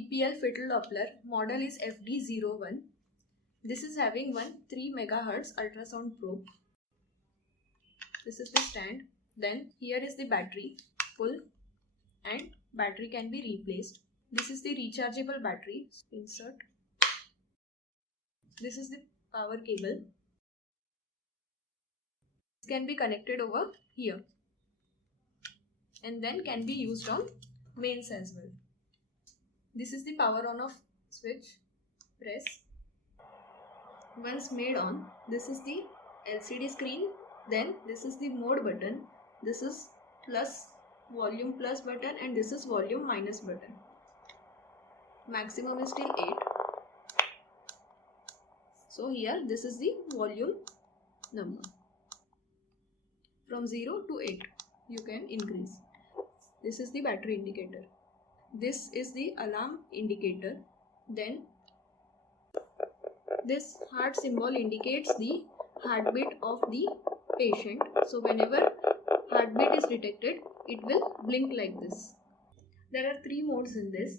TPL Fittle Doppler. Model is FD01. This is having one 3 MHz ultrasound probe. This is the stand. Then here is the battery. Pull and battery can be replaced. This is the rechargeable battery. Insert. This is the power cable. This can be connected over here and then can be used on mains as well. This is the power on off switch. Press. Once made on, this is the LCD screen. Then this is the mode button. This is volume plus button, and this is volume minus button. Maximum is till 8. So here this is the volume number. From 0 to 8 you can increase. This is the battery indicator. This is the alarm indicator. Then this heart symbol indicates the heartbeat of the patient. So whenever heartbeat is detected, it will blink like this. There are 3 modes in this.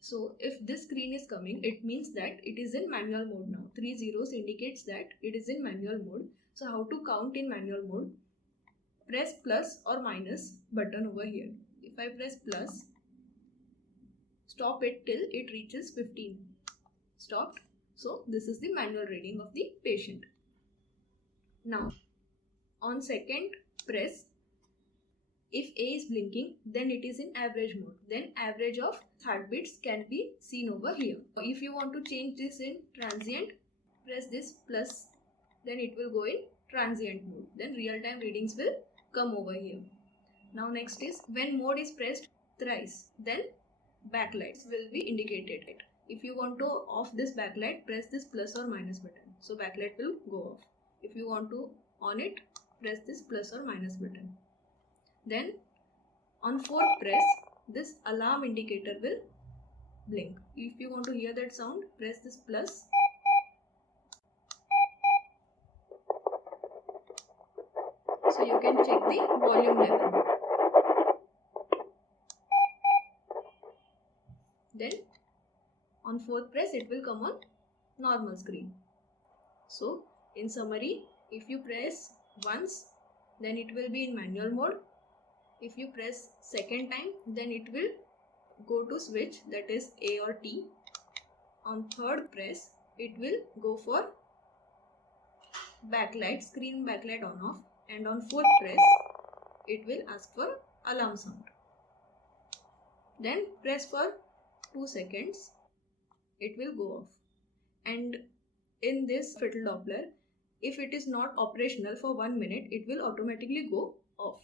So if this screen is coming, it means that it is in manual mode now. 3 zeros indicates that it is in manual mode. So how to count in manual mode? Press plus or minus button over here. If I press plus, stop it till it reaches 15. Stopped. So this is the manual reading of the patient. Now on second press, if A is blinking, then it is in average mode. Then average of heartbeats can be seen over here. If you want to change this in transient, press this plus, then it will go in transient mode. Then real time readings will come over here. Now next is when mode is pressed thrice, then backlights will be indicated. If you want to off this backlight, press this plus or minus button. So backlight will go off. If you want to on it, press this plus or minus button. Then on fourth press, this alarm indicator will blink. If you want to hear that sound, press this plus. So you can check the volume level. Then on fourth press, it will come on normal screen. So in summary, if you press once, then it will be in manual mode. If you press second time, then it will go to switch, that is A or T. On third press, it will go for backlight, screen backlight on off, and on fourth press, it will ask for alarm sound. Then press for 2 seconds, it will go off. And in this Fittle Doppler, if it is not operational for 1 minute, it will automatically go off.